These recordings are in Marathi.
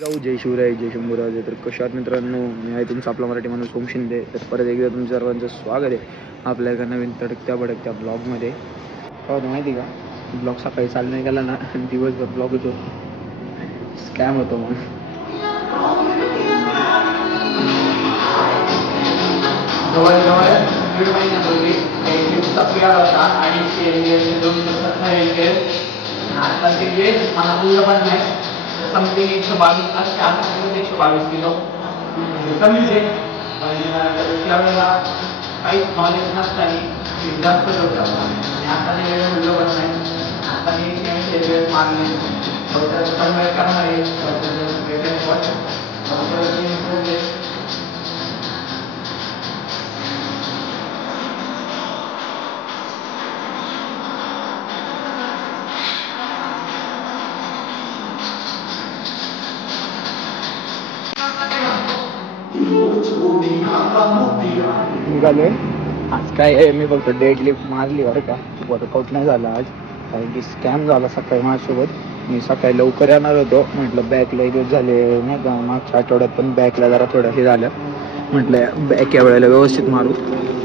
जाऊ. जय शिवराय, जय शंभूराज. तर कशा आहात मित्रांनो? मी आहे तुमचा आपला मराठी माणूस ओम शिंदे. तर परत एकदा तुमच्या सर्वांचं स्वागत आहे आपल्या एका नवीन तडकत्या भडकत्या ब्लॉगमध्ये. हो तर माहिती का, ब्लॉग सकाळी चालू नाही गेला ना, दिवसभर ब्लॉग होतो, स्कॅम होतो. मग जवळजवळ दीड महिन्यापूर्वी आला होता आणि आता ते वेळ मला पूर्ण पण नाही, समथिंग 122 असते. आता 122 किलो कमीच आहे. त्यावेळेला काहीच नॉलेज नसताना जास्तच होतं आणि आता ते वेळ मुलं पण नाही. आता मी वेळ मारले पण वेळ करणार आहे. निघालोय. आज काय आहे, मी फक्त डेड लिफ्ट मारली बरं का, वर्कआउट नाही झाला आज, कारण की स्कॅम झाला सकाळी माझ्यासोबत. मी सकाळी लवकर येणार होतो, म्हटलं बॅकला दिवस झाले नाही का, मागच्या आठवड्यात पण बॅकला जरा थोडं हे झालं, म्हटलं बॅक या वेळेला व्यवस्थित मारू.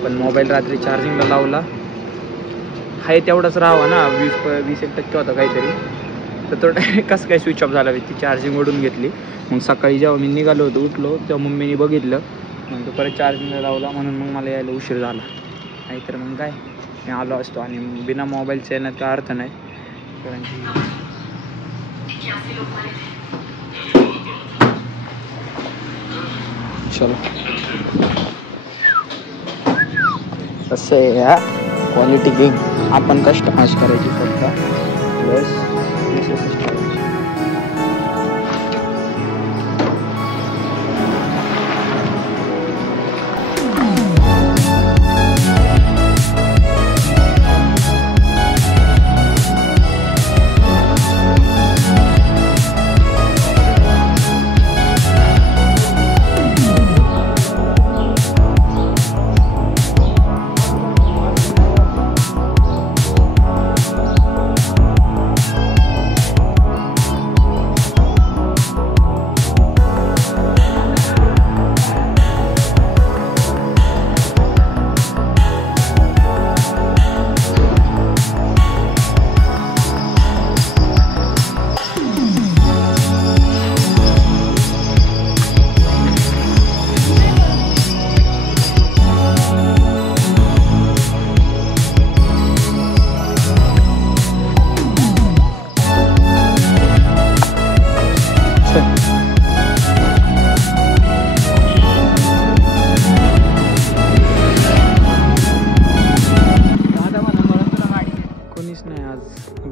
पण मोबाईल रात्री चार्जिंगला लावला आहे, तेवढाच राहावा ना, 20% होता काहीतरी, तर तो कसं काय स्विच ऑफ झाला. ती चार्जिंग ओढून घेतली. मग सकाळी जेव्हा मी निघालो होतो, उठलो तेव्हा मम्मीने बघितलं, मग तो परत चार्जिंगला लावला, म्हणून मग मला यायला उशीर झाला. नाहीतर मग काय, मी आलो असतो. आणि बिना मोबाईलचा येण्यात काय अर्थ नाही, कारण की चलो कसं आहे क्वालिटी गेम, आपण कस्टमाइज करायची फक्त, बस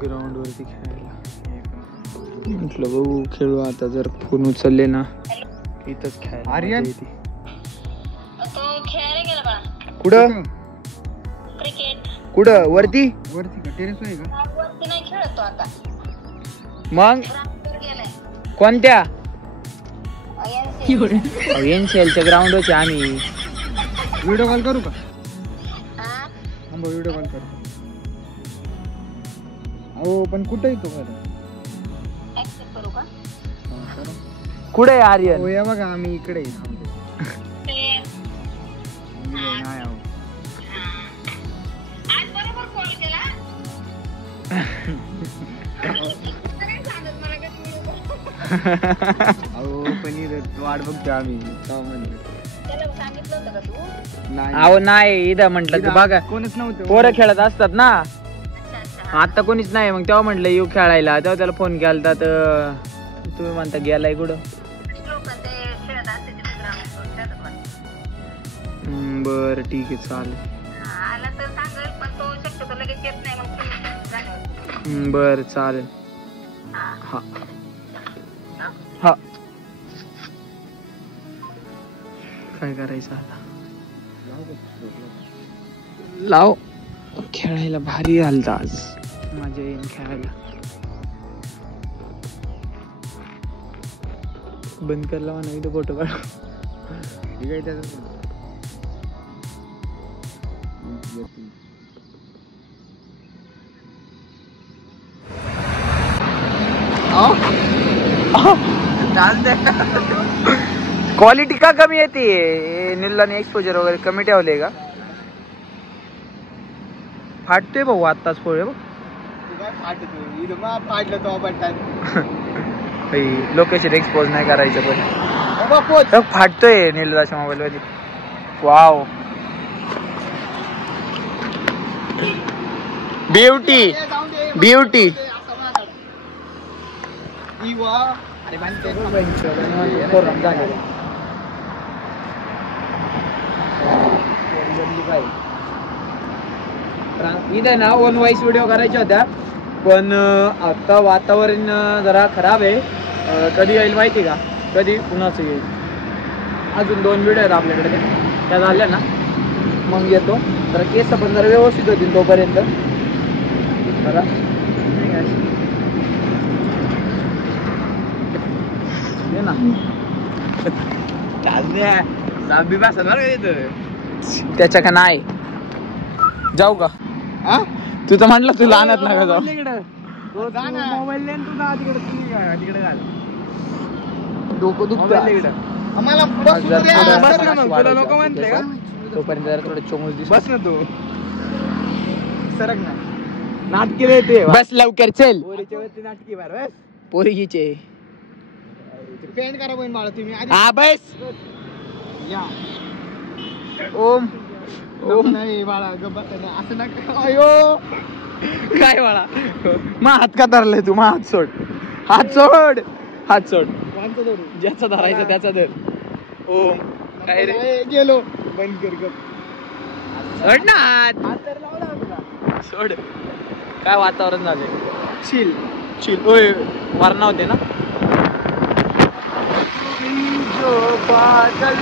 ग्राउंडवरती खेळायला म्हटलं बघू, खेळू आता. जर फोन उचलले ना, इथंच खेळायला. आर्यन कुठं? क्रिकेट कुठं? वरती का टेरेस आहे का? वरती नाही खेळत तो आता, मग ग्राउंडवर गेलाय. कोणत्या? NCL. NCLच्या ग्राउंडवरचे आम्ही. व्हिडिओ कॉल करू का? हा? थांबा, व्हिडिओ कॉल करू. हो पण कुठे येतो बरं? Accept करू का? कुठे आहे आर्यन? हो या बघा, आम्ही इकडे आहे. नाही आहो. आज बरोबर कॉल केला. अहो पण इथं वाट बघतो आम्ही. त्याला सांगितलं होतं का तू? नाही अहो नाही, इथं म्हटलं की बघा कोणच नव्हतं. पोरं खेळत असतात ना, अच्छा अच्छा. आता कोणीच नाही. मग तेव्हा म्हटलं येऊ खेळायला, तेव्हा त्याला फोन केला, तर तुम्ही म्हणता गेलाय कुठं. लोक ते खेळत असते तिथे ग्राउंडवर, त्याचं पण. बरं ठीक आहे, चालेल. आला तर सांगेल, पण तो शक्यतो लगेच येत नाही. मग तुम्ही झाल्यावर. बरं चालेल. हा. हा हा. काय करायचं आता? लाव. खेळायला भारी आलता आज, मजा येईन खेळायला. बंद करला म्हणा, इथं फोटो काढ. इकडे त्याचं क्वालिटी का कमी येते निल्लाने एक्सपोजर वगैरे कमी ठेवले का फाटतोय भाऊ आत्ताच पोळे बघ फाटलं तो लोकेशन एक्सपोज नाही करायचं पण फाटतोय निलदाच्या मोबाईल मध्ये वाव ब्युटी ब्युटी इथं ना वन वाईस व्हिडिओ करायच्या होत्या पण आता वातावरण जरा खराब आहे कधी येईल माहिती का कधी पुन्हाच येईल अजून 2 व्हिडिओ आहेत आपल्याकडे त्या झाल्या ना मग येतो तर केस पण जरा व्यवस्थित होतील तोपर्यंत जरा ये ना त्याच्या का नाही जाऊ का तू तर म्हटलं तू लहानात नका जाऊ मोबाईल तिकडे घाल डोकं दुखतं लोक म्हणते का तोपर्यंत जरा थोडं चोमूस दिसत बस ना तू सरक ना नाटकी येते बस लवकर चल पोरीच्या वरती नाटकी मार बस पोरगीचे पेंट करा बहीण बाळा तुम्ही आधी हा बस या ओम ओम नाही बाळा असं नका अयो काय बाळा मा हात का धरलाय तू मा हात सोड हात सोड हात सोड कोणतं धरू ज्याचा धरायचा त्याचा धर ओम काय रे गेलो बंद कर गप सोड ना हात हात तर लावला तुला सोड काय वातावरण झालंय चिल चिल ओय वारणा होते ना जो बादल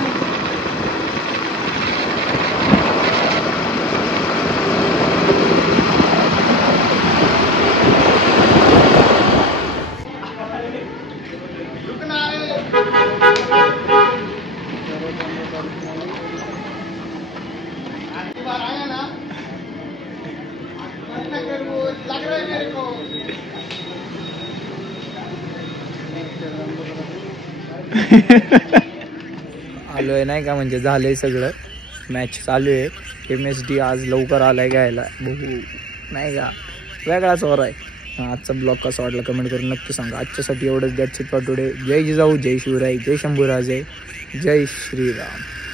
आलोय नाही का म्हणजे झालंय सगळं मॅच चालू आहे MSD आज लवकर आलाय घ्यायला बघू नाही का वेगळाच ओर आहे आजचा ब्लॉग कसा वाटला कमेंट करून नक्की सांगा आजच्यासाठी एवढंच दॅट्स इट फॉर टुडे जय जिजाऊ जय शिवराय जय शंभूराजे जय श्रीराम